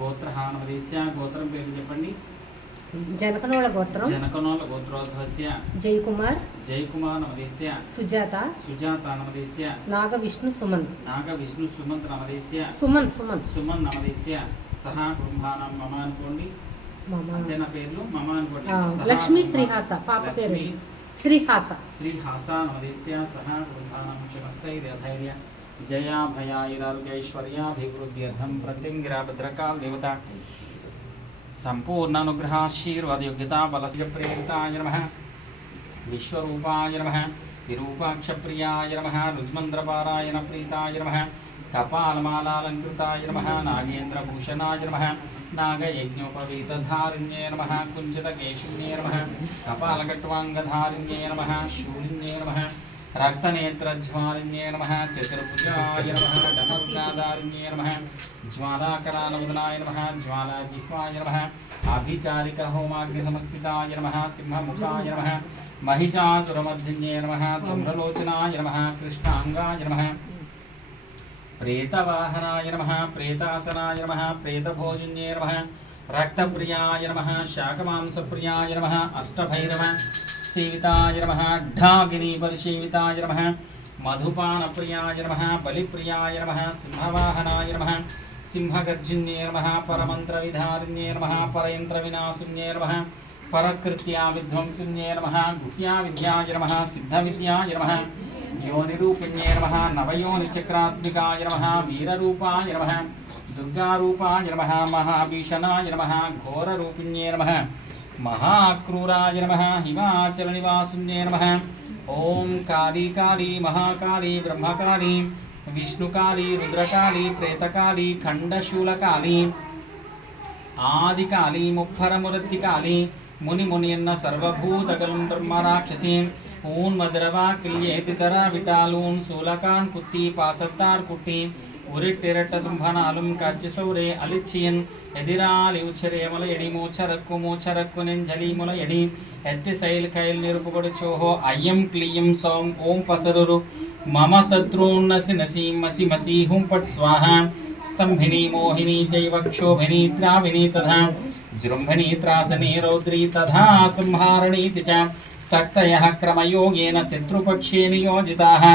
గోత్రహానవదేశ్య గోత్రం పేరు చెప్పండి. జనకనోళ గోత్రం. జనకనోళ గోత్రోద్భవస్య జయకుమార్. జయకుమార్ నవదేశ్య. సుజాత. సుజాత నవదేశ్య. నాగవిష్ణు సుమన్. నాగవిష్ణు సుమంత్ నవదేశ్య. సుమన్ సుమన్ సుమన్ నవదేశ్య. సహా కుటుంబానం మమ అనుకోండి. అంతేనా పేర్లు? మమ అనుకోండి. లక్ష్మీ శ్రీహాస పాప పేరు. శ్రీహాస. శ్రీహాస నవదేశ్య. సహా కుటుంబానం క్షమస్తైర్యధైర్య జయా భయాయురారోగ్యైశ్వర్యాభివృద్ధ్యర్థం ప్రత్యంగిరా భద్రకాళ దేవత సంపూర్ణానుగ్రహాశీర్వాదయోగ్యతా బలస్య ప్రేరితాయ నమః. విశ్వరూపాయ నమః. విరూపాక్షప్రియాయ నమః. రుజ్మంద్రపారాయణ ప్రీతాయ నమః. కపాలమాలాలంకృతాయ నమః. నాగేంద్రభూషణాయ నమః. నాగయజ్ఞోపవీతధారిణ్యే నమః. కుంచితకేశిన్యే నమః. కపాలకట్వాంగధారిణ్యే నమః. శూలిన్యే నమః. రక్తనేత్రజ్వాలిన్యే నమః. చతుర్భుజాయ నమః. ధనుర్గాదారిణ్యే నమః. జ్వాలాకరానవదనాయ నమః. జ్వాలాజిహ్వాయ నమః. అభిచారిక హోమాగ్నిసమస్థితాయ నమః. సింహముఖాయ నమః. మహిషాసురమర్దిన్యే నమః. ధూమ్రలోచనాయ నమః. కృష్ణాంగాయ నమః. ప్రేతవాహనాయ నమః. ప్రేతాసనాయ నమః. ప్రేతభోజిన్యే నమః. రక్తప్రియాయ నమః. శాకమాంసప్రియాయ నమః. అష్టభైరవ సేవితాయ నమః. ఢాకినీ పరిసేవితాయ నమః. మధుపానప్రియాయ నమః. బలిప్రియాయ నమః. సింహవాహనాయ నమః. సింహగర్జిన్యే నమః. పరమంత్రవిధారిణ్యే నమః. పరయంత్రవినాశిన్యే నమః. పరకృత్యా విధ్వంసిన్యే నమః. గుహ్యా విద్యాయ నమః. సిద్ధవిద్యాయ నమః. యోనిరూపిణ్యే నమః. నవయోనిచక్రాత్మికాయ నమః. వీరరూపాయ నమః. దుర్గారూపాయ నమః. మహాభీషణాయ నమః. ఘోరరూపిణ్యే నమః. महाक्रूराय नमः. हिमाचलनिवासिन्ये नमः. ओम काली काली महाकाली ब्रह्मकाली विष्णुकाली रुद्रकाली प्रेतकाली खंडशूलकाली आदिकाली मुखरमुरत्तिकाली मुनिमुनियन्न सर्वभूतगलं ब्रह्मराक्षसी ऊन्मद्रवा किल्येति दरा विटालून सूलकान कुत्ती पासद्दार कुट्टी उरिट्टिरट्ट सुंभनालुम काच्चिसौरे अलिच्चियन ఎదిరాలి ఉచ్చరేమల ఎడి మూచరక్కు నెంజలిముల ఎడి ఎత్తి శైల్ కైల్ నిరుపుగొడు చోహో అయ్యం క్లీయం సోం ఓం పసరురు మమ శత్రూన్నసి నసీం మసి మసీహుం పట్ స్వాహ స్తంభిని మోహిని చైవ క్షోభిని త్రావిని తథా జృంభని త్రాసని రౌద్రి తథా సంహారణీతి చ సక్తయః క్రమయోగేన శత్రుపక్షే నియోజితాః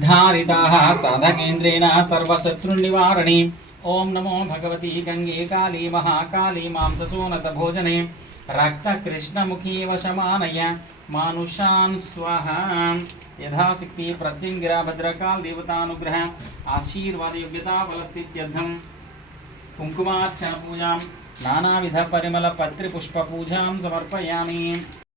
धारिताः साधकेन्द्रेण सर्वशत्रुनिवारणे ओम नमो भगवती गंगे काली महाकाली मांससोनत भोजने रक्तकृष्णमुखी वशमानय मानुषान् स्वाहा यथाशक्ति प्रत्यंगिरा भद्रकाल देवतानुग्रह आशीर्वाद योग्यता बलस्थित्यर्थं कुंकुमार्चन पूजां नानाविध परिमल पत्र पुष्प पूजां समर्पयामि।